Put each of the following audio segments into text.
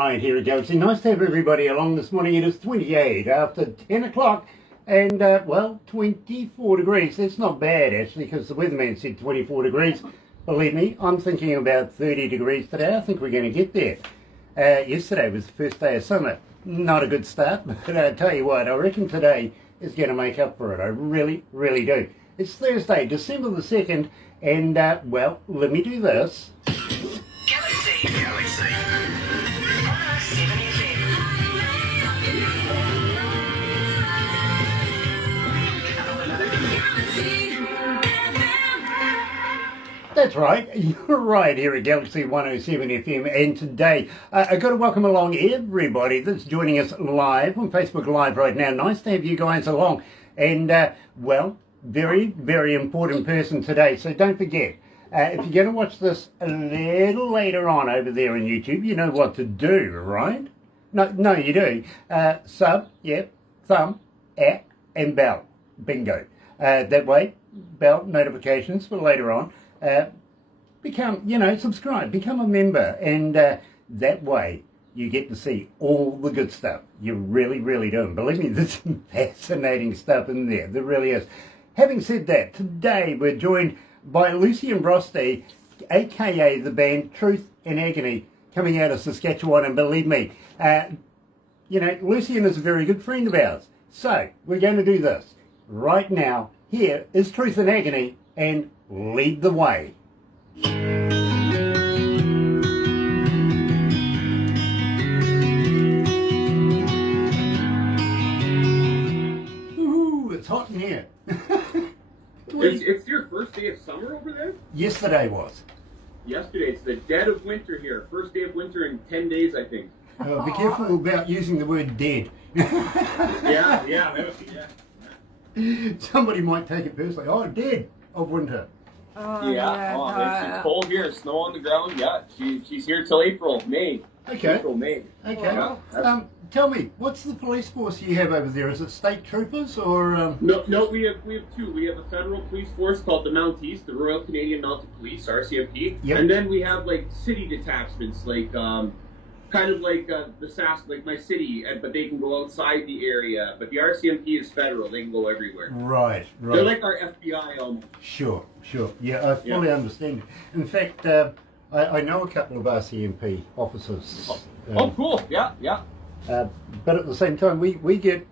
Right, here at Galaxy. Nice to have everybody along this morning. It is 28 after 10 o'clock and, well, 24 degrees. That's not bad, actually, because the weatherman said 24 degrees. Believe me, I'm thinking about 30 degrees today. I think we're going to get there. Yesterday was the first day of summer. Not a good start, but I tell you what, I reckon today is going to make up for it. I really, really do. It's Thursday, December the 2nd, and, well, let me do this. Galaxy 107fm. That's right, you're right here at Galaxy 107 FM, and today I've got to welcome along everybody that's joining us live on Facebook Live right now. Nice to have you guys along, and well, very, very important person today, so don't forget, if you're going to watch this a little later on over there on YouTube, you know what to do, right? No, you do. Sub, yep, thumb, at, and bell. Bingo. That way, bell notifications for later on. Become, subscribe, become a member, and that way you get to see all the good stuff. You really, really do. And believe me, there's some fascinating stuff in there. There really is. Having said that, today we're joined by Lucien Broste, aka the band Truth Agony, coming out of Saskatchewan, and believe me, Lucien is a very good friend of ours. So, we're going to do this. Right now, here is Truth Agony, and lead the way. Ooh, it's hot in here. It's your first day of summer over there? Yesterday was. Yesterday, it's the dead of winter here. First day of winter in 10 days, I think. Be careful about using the word dead. Yeah. Somebody might take it personally. Oh, dead of winter. It's cold here, snow on the ground. Yeah, she's here till May. Okay. April, May. Okay. Yeah, tell me, what's the police force you have over there? Is it state troopers or? No, we have two. We have a federal police force called the Mounties, the Royal Canadian Mounted Police, RCMP, Yep. and then we have like city detachments, like kind of like the SAS, like my city, but they can go outside the area. But the RCMP is federal; they can go everywhere. Right. They're like our FBI almost. Sure. Yeah, I fully understand. In fact, I know a couple of RCMP officers. Oh, cool. Yeah. But at the same time, we get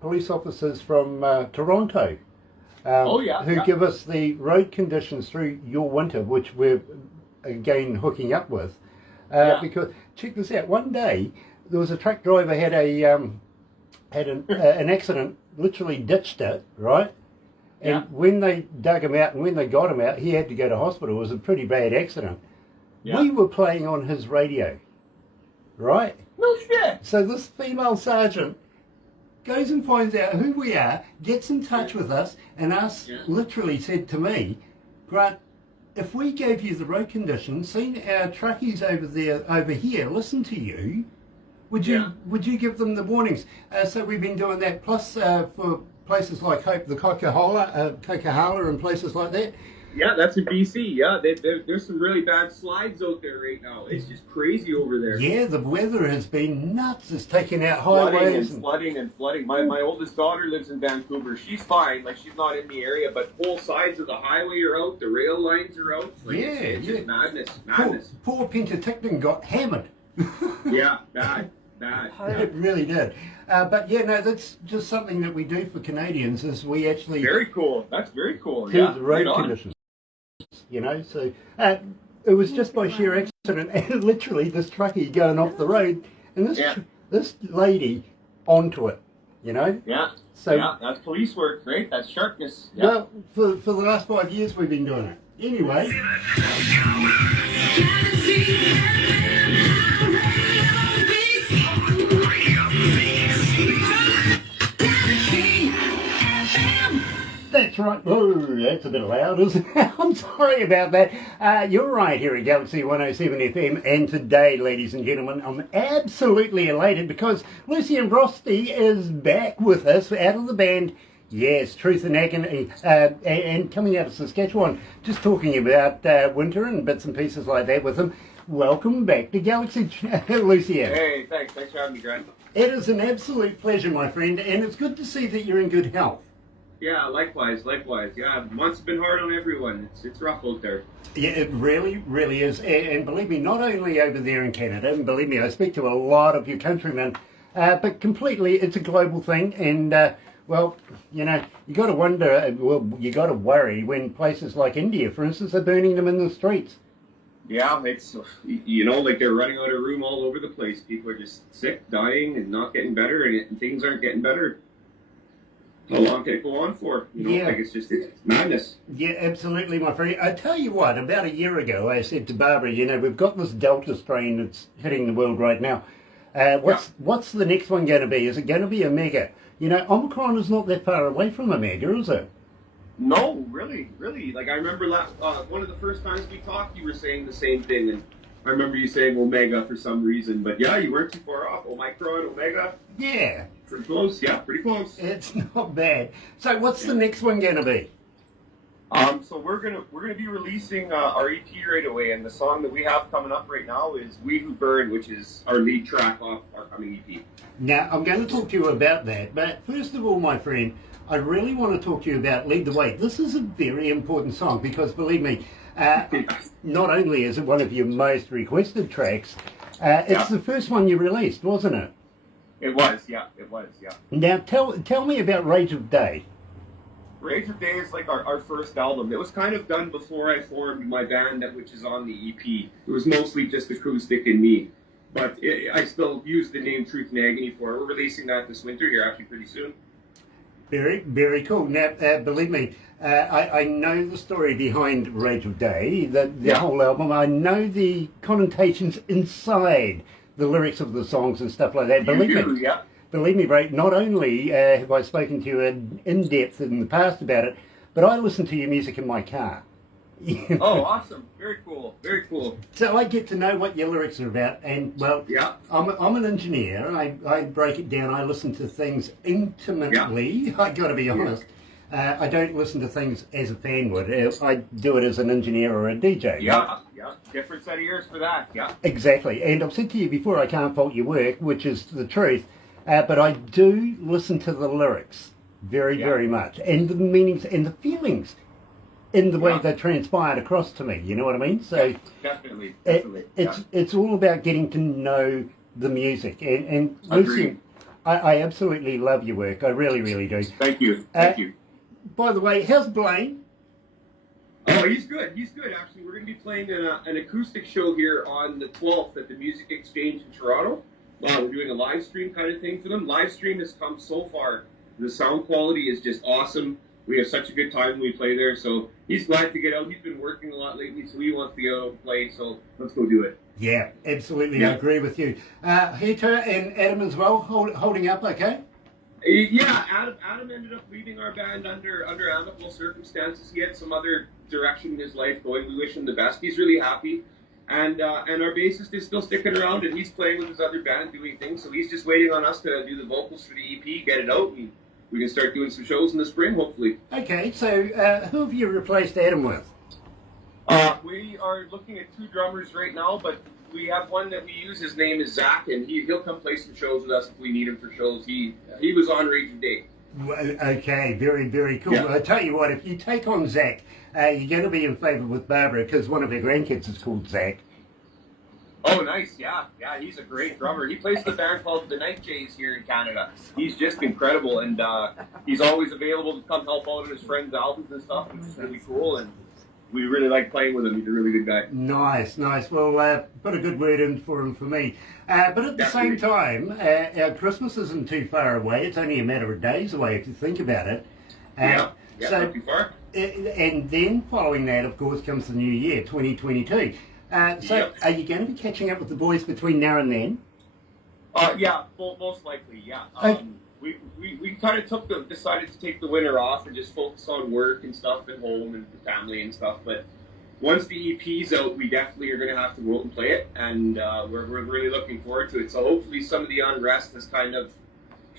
police officers from Toronto who give us the road conditions through your winter, which we're again hooking up with. Because check this out, one day there was a truck driver had an accident, literally ditched it, right? And when they dug him out and when they got him out, he had to go to hospital. It was a pretty bad accident. Yeah. We were playing on his radio, right? No shit. So this female sergeant goes and finds out who we are, gets in touch with us, and literally said to me, Grant, if we gave you the road conditions, seen our truckies over here, listen to you, would you give them the warnings? So we've been doing that. Plus for places like the Coquihalla and places like that. Yeah, that's in BC. Yeah, there's some really bad slides out there right now. It's just crazy over there. Yeah, the weather has been nuts. It's taken out highways. Flooding. My oldest daughter lives in Vancouver. She's fine. Like, she's not in the area, but whole sides of the highway are out. The rail lines are out. Like, it's just madness. Poor Penticton got hammered. Yeah, bad. It really did. But yeah, no, that's just something that we do for Canadians is we actually... Very cool. That's very cool. Do the road conditions. So it was just by sheer accident, and literally this truckie going off the road, and this lady onto it, Yeah. So that's police work, right? That's sharpness. Yeah. Well, for the last 5 years we've been doing it. Anyway. That's right. Oh, that's a bit loud, isn't it? I'm sorry about that. You're right here at Galaxy 107 FM, and today, ladies and gentlemen, I'm absolutely elated because Lucien Broste is back with us out of the band Yes, Truth Agony, and coming out of Saskatchewan, just talking about winter and bits and pieces like that with him. welcome back to Galaxy, Lucien. Hey, thanks for having me, Grant. It is an absolute pleasure, my friend, and it's good to see that you're in good health. Yeah, likewise. Yeah, months have been hard on everyone. It's rough out there. Yeah, it really is. And believe me, not only over there in Canada, and believe me, I speak to a lot of your countrymen, but completely, it's a global thing. And, well, you know, you got to wonder, you got to worry when places like India, for instance, are burning them in the streets. Yeah, it's, like they're running out of room all over the place. People are just sick, dying, and not getting better, and things aren't getting better. How long can it go on for? Yeah. Like it's madness. Yeah, absolutely, my friend. I tell you what, about a year ago, I said to Barbara, we've got this Delta strain that's hitting the world right now. What's the next one going to be? Is it going to be Omega? Omicron is not that far away from Omega, is it? No, really. Like I remember one of the first times we talked, you were saying the same thing, and I remember you saying Omega for some reason. But yeah, you weren't too far off. Omicron, Omega. Yeah. Pretty close. Yeah, pretty close. It's not bad. So what's the next one going to be? So we're gonna be releasing our EP right away, and the song that we have coming up right now is "We Who Burn," which is our lead track off our coming EP. Now I'm going to talk to you about that, but first of all, my friend, I really want to talk to you about "Lead the Way." This is a very important song because, believe me, not only is it one of your most requested tracks, it's the first one you released, wasn't it? It was. Now tell me about Rage of Day. Rage of Day is like our first album. It was kind of done before I formed my band, which is on the EP. It was mostly just acoustic and me. But I still use the name Truth and Agony for it. We're releasing that this winter here, actually, pretty soon. Very, very cool. Now, believe me, I know the story behind Rage of Day, the whole album. I know the connotations inside the lyrics of the songs and stuff like that. Believe me, Ray, not only have I spoken to you in depth in the past about it, but I listen to your music in my car. Oh, awesome. Very cool. So I get to know what your lyrics are about, and, well, I'm an engineer. I break it down. I listen to things intimately, I got to be honest. I don't listen to things as a fan would. I do it as an engineer or a DJ. Yeah. Different set of ears for that, yeah. Exactly. And I've said to you before, I can't fault your work, which is the truth. But I do listen to the lyrics very much, and the meanings and the feelings in the way they transpired across to me. You know what I mean? So definitely. It's all about getting to know the music. And Lucien, I absolutely love your work. I really do. Thank you. By the way, how's Blaine? Oh, he's good. Actually, we're going to be playing an acoustic show here on the 12th at the Music Exchange in Toronto. We're doing a live stream kind of thing for them. Live stream has come so far. The sound quality is just awesome. We have such a good time when we play there. So he's glad to get out. He's been working a lot lately, so he wants to get out and play. So let's go do it. Yeah, absolutely. Yeah. I agree with you. Heather and Adam as well, holding up okay? Yeah, Adam ended up leaving our band under amicable circumstances. He had some other direction in his life going. We wish him the best. He's really happy. And our bassist is still sticking around, and he's playing with his other band doing things. So he's just waiting on us to do the vocals for the EP, get it out, and we can start doing some shows in the spring, hopefully. Okay, so who have you replaced Adam with? We are looking at 2 drummers right now, but we have one that we use. His name is Zach, and he'll come play some shows with us if we need him for shows. He was on Rage of Day. Okay, very cool. Yeah. I tell you what, if you take on Zach, you're going to be in favour with Barbara because one of her grandkids is called Zach. Oh, nice. Yeah, he's a great drummer. He plays the band called the Night Jays here in Canada. He's just incredible, and he's always available to come help out on his friends' albums and stuff, which is really cool, and we really like playing with him. He's a really good guy. Nice. Well, put a good word in for him for me. But at the same time, our Christmas isn't too far away. It's only a matter of days away if you think about it. So, not too far. And then following that, of course, comes the new year, 2022. Are you going to be catching up with the boys between now and then? Yeah, most likely, yeah. We kind of decided to take the winter off and just focus on work and stuff at home and the family and stuff. But once the EP's out, we definitely are going to have to go out and play it, and we're really looking forward to it. So hopefully some of the unrest has kind of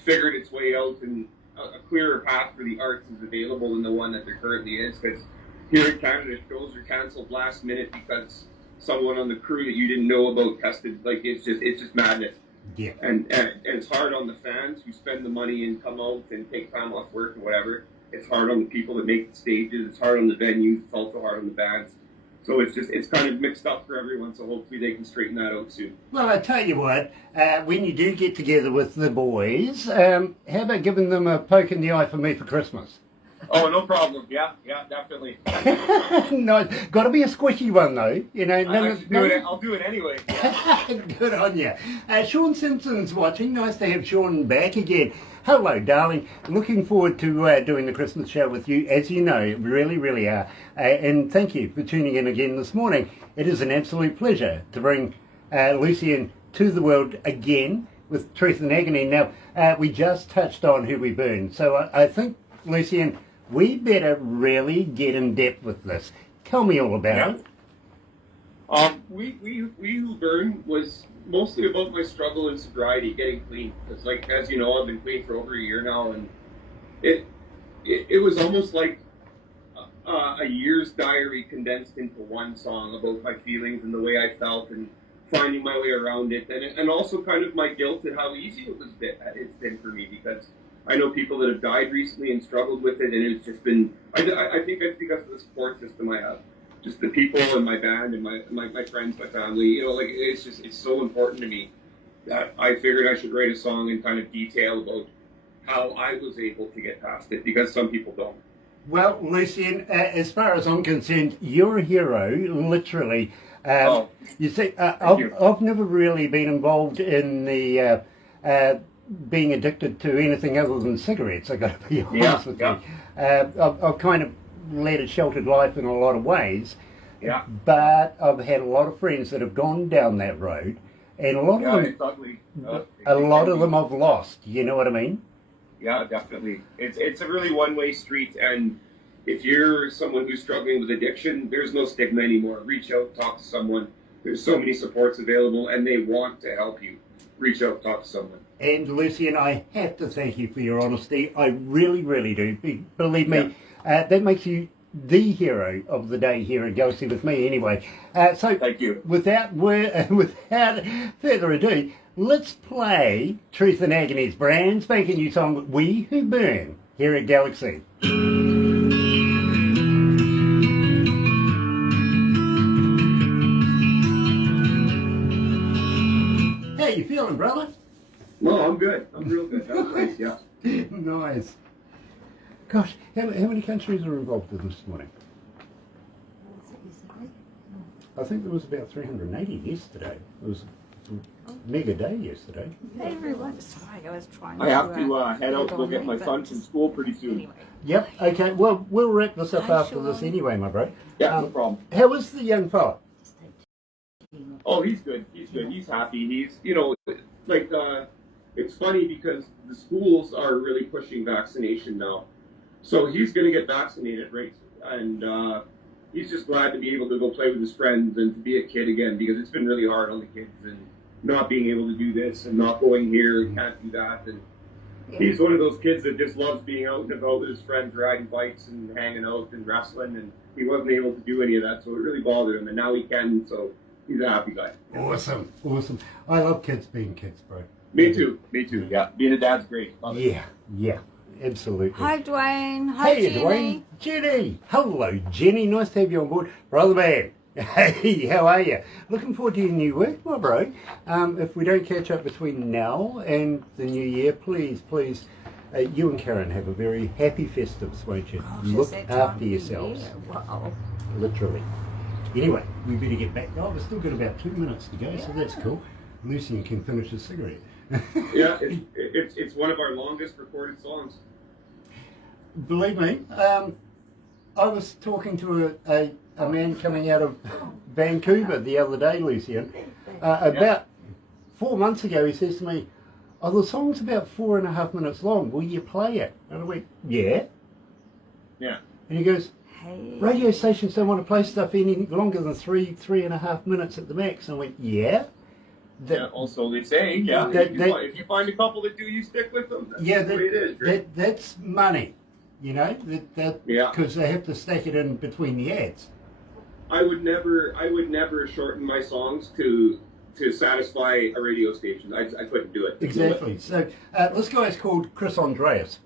figured its way out, and a clearer path for the arts is available than the one that there currently is. Because here in Canada, shows are canceled last minute because someone on the crew that you didn't know about tested. Like it's just madness. Yeah. And it's hard on the fans who spend the money and come out and take time off work or whatever. It's hard on the people that make the stages. It's hard on the venues. It's also hard on the bands. So it's kind of mixed up for everyone. So hopefully they can straighten that out soon. Well, I tell you what, when you do get together with the boys, how about giving them a poke in the eye for me for Christmas? Oh, no problem. Yeah, definitely. No, got to be a squishy one though. You know, I'll do it anyway. Good on you. Sean Simpson's watching. Nice to have Sean back again. Hello, darling. Looking forward to doing the Christmas show with you, as you know, really, really are. And thank you for tuning in again this morning. It is an absolute pleasure to bring Lucien to the world again with Truth and Agony. Now, we just touched on who we burned, so I think, Lucien, we better really get in depth with this. Tell me all about it. We Who Burn was mostly about my struggle in sobriety, getting clean. Because, like, as you know, I've been clean for over a year now, and it was almost like a year's diary condensed into one song about my feelings and the way I felt and finding my way around it, and also kind of my guilt at how easy it's been for me, because I know people that have died recently and struggled with it, and it's just been, I think it's because of the support system I have. Just the people and my band and my friends, my family, you know, like it's so important to me that I figured I should write a song and kind of detail about how I was able to get past it, because some people don't. Well, Lucien, as far as I'm concerned, you're a hero, literally. You see, I've never really been involved in the being addicted to anything other than cigarettes, I've got to be honest with you. I've kind of led a sheltered life in a lot of ways, but I've had a lot of friends that have gone down that road, and a lot of them I've lost, you know what I mean? Yeah, definitely. It's a really one-way street, and if you're someone who's struggling with addiction, there's no stigma anymore. Reach out, talk to someone. There's so many supports available, and they want to help you. Reach out, talk to someone. And Lucien, I have to thank you for your honesty. I really, really do. Believe me, that makes you the hero of the day here at Galaxy with me anyway. So thank you. Without further ado, let's play Truth and Agony's brand spanking new song, We Who Burn, here at Galaxy. How you feeling, brother? No, I'm good. I'm real good. That was nice, yeah. Nice. Gosh, how many countries are involved in this morning? I think there was about 380 yesterday. It was a mega day yesterday. Everyone, sorry, I was trying I have to head out to go get my son from school pretty soon. Anyway. Yep, okay, well, we'll wrap this up after this anyway, my bro. Yeah, no problem. How was the young fella? Oh, he's good. He's good. He's happy. He's, you know, like, it's funny because the schools are really pushing vaccination now. So he's going to get vaccinated, right? And he's just glad to be able to go play with his friends and to be a kid again, because it's been really hard on the kids and not being able to do this and not going here and can't do that. And he's one of those kids that just loves being out and about with his friends, riding bikes and hanging out and wrestling, and he wasn't able to do any of that, so it really bothered him, and now he can, so he's a happy guy. Awesome. I love kids being kids, bro. Me too, yeah. Being a dad's great. Love it. Yeah, absolutely. Hi, Dwayne. Hi, hey, Jenny. Dwayne. Jenny. Hello, Jenny. Nice to have you on board. Brother man. Hey, how are you? Looking forward to your new work, my bro. If we don't catch up between now and the new year, please, you and Karen have a very happy Festivus, won't you? Gosh, look after yourselves. Wow. Literally. Anyway, we better get back. Oh, we've still got about 2 minutes to go, so that's cool. Lucien can finish his cigarette. Yeah, it's one of our longest recorded songs. Believe me, I was talking to a man coming out of Vancouver the other day, Lucien. About 4 months ago, he says to me, "Oh, the song's about 4.5 minutes long. Will you play it?" And I went, "Yeah." Yeah. And he goes, Hey. "Radio stations don't want to play stuff any longer than 3.5 minutes at the max." And I went, "Yeah." Also they say, if you find a couple that do, you stick with them. That's the way it is, right? That's money, you know, because they have to stack it in between the ads. I would never shorten my songs to satisfy a radio station. I couldn't do it. Exactly. So this guy's called Chris Andreas.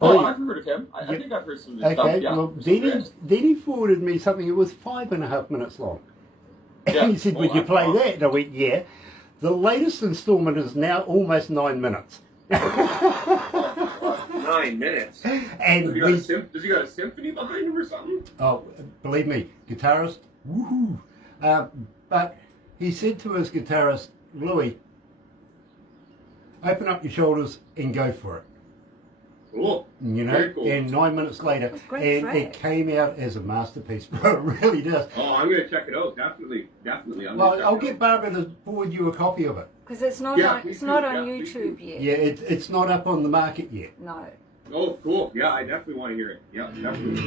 Oh, I've heard of him. I think I've heard some of his stuff. Okay, Yeah. well, then he forwarded me something that was 5.5 minutes long. Yeah. And he said, would you play that? And I went, yeah. The latest installment is now almost 9 minutes. 9 minutes. And does he got a symphony behind him or something? Oh, believe me, guitarist, woohoo. But he said to his guitarist, Louis, open up your shoulders and go for it. Cool. You know, Very cool. And 9 minutes later, great and track. it came out as a masterpiece, bro. It really does. Oh, I'm going to check it out. Definitely. Well, I'll get Barbara to forward you a copy of it. Because it's not Yeah, on, please it's not do. on Yeah, please YouTube do. yet. Yeah, it's not up on the market yet. No. Oh, cool. Yeah, I definitely want to hear it. Yeah, definitely.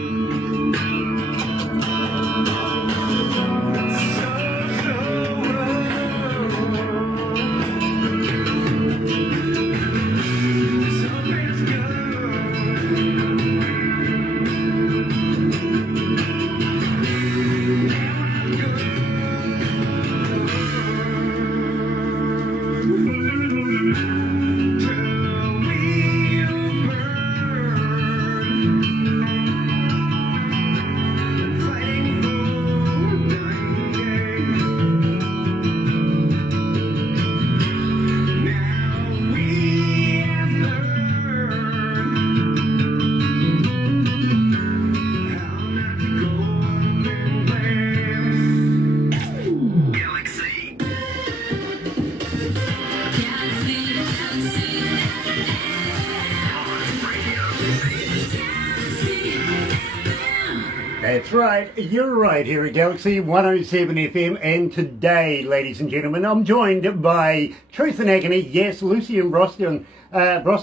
That's right, you're right here at Galaxy 107 FM, and today, ladies and gentlemen, I'm joined by Truth and Agony. Yes, Lucien Broste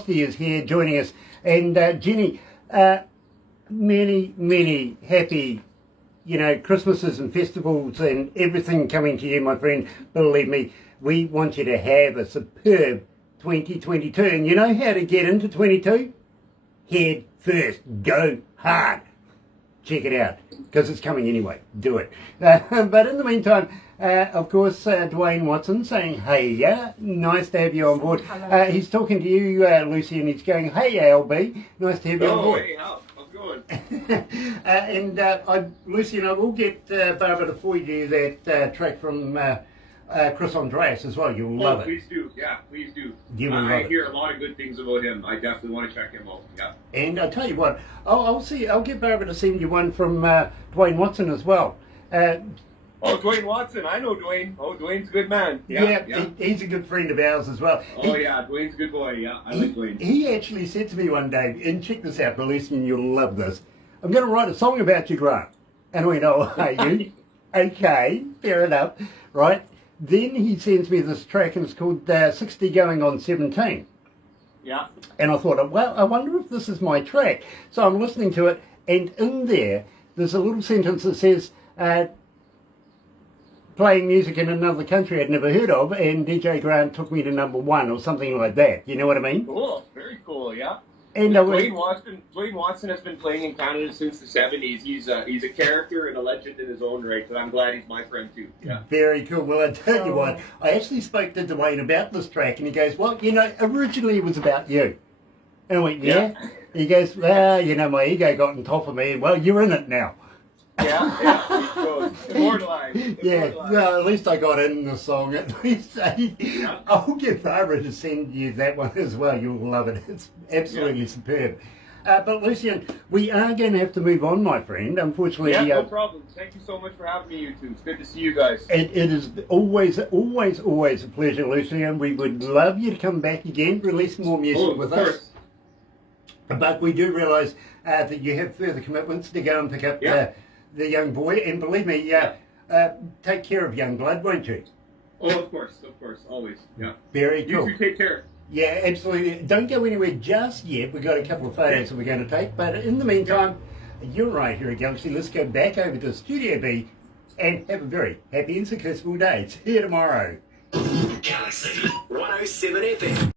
is here joining us, and Jenny, many happy, Christmases and festivals and everything coming to you, my friend. Believe me, we want you to have a superb 2022, and you know how to get into 22? Head first, go hard. Check it out, because it's coming anyway. Do it. But in the meantime, of course, Dwayne Watson saying, hey, nice to have you on board. He's talking to you, Lucy, and he's going, hey, LB, nice to have you on board. Hey, how's it going? Lucy and I will get Barbara to forward you that track from Chris Andreas as well. You'll love it. Please do. Yeah, please do. You will love I it. hear a lot of good things about him. I definitely want to check him out. Yeah. And I tell you what, I'll get Barbara to send you one from Dwayne Watson as well. Oh, Dwayne Watson. I know Dwayne. Oh, Dwayne's a good man. He's a good friend of ours as well. Oh, yeah, Dwayne's a good boy. Yeah, I like Dwayne. He actually said to me one day, and check this out, Lucian, you'll love this. I'm going to write a song about you, Grant. And I went, oh, are you? Okay, fair enough. Right. Then he sends me this track, and it's called 60 Going on 17. Yeah. And I thought, well, I wonder if this is my track. So I'm listening to it, and in there's a little sentence that says, playing music in another country I'd never heard of, and DJ Grant took me to #1 or something like that. You know what I mean? Cool. Very cool. Yeah. And Dwayne Watson has been playing in Canada since the 70s. He's a character and a legend in his own right, but I'm glad he's my friend too. Yeah. Very cool. Well, I tell you what, I actually spoke to Dwayne about this track, and he goes, well, originally it was about you. And I went, yeah? He goes, well, my ego got on top of me, and well, you're in it now. Yeah. Immortalized. Yeah, well, at least I got in the song. At least I'll get Barbara to send you that one as well. You'll love it. It's absolutely superb. But Lucien, we are going to have to move on, my friend. Unfortunately, no problem. Thank you so much for having me, you two. It's good to see you guys. It is always a pleasure, Lucien. We would love you to come back again, release more music with us. But we do realise that you have further commitments to go and pick up the young boy, and believe me, take care of young blood, won't you? Oh, of course, always. Yeah. Very cool. You two take care. Yeah, absolutely. Don't go anywhere just yet. We've got a couple of photos that we're going to take, but in the meantime, you're right here at Galaxy. Let's go back over to Studio B and have a very happy and successful day. See you tomorrow. Galaxy 107 FM.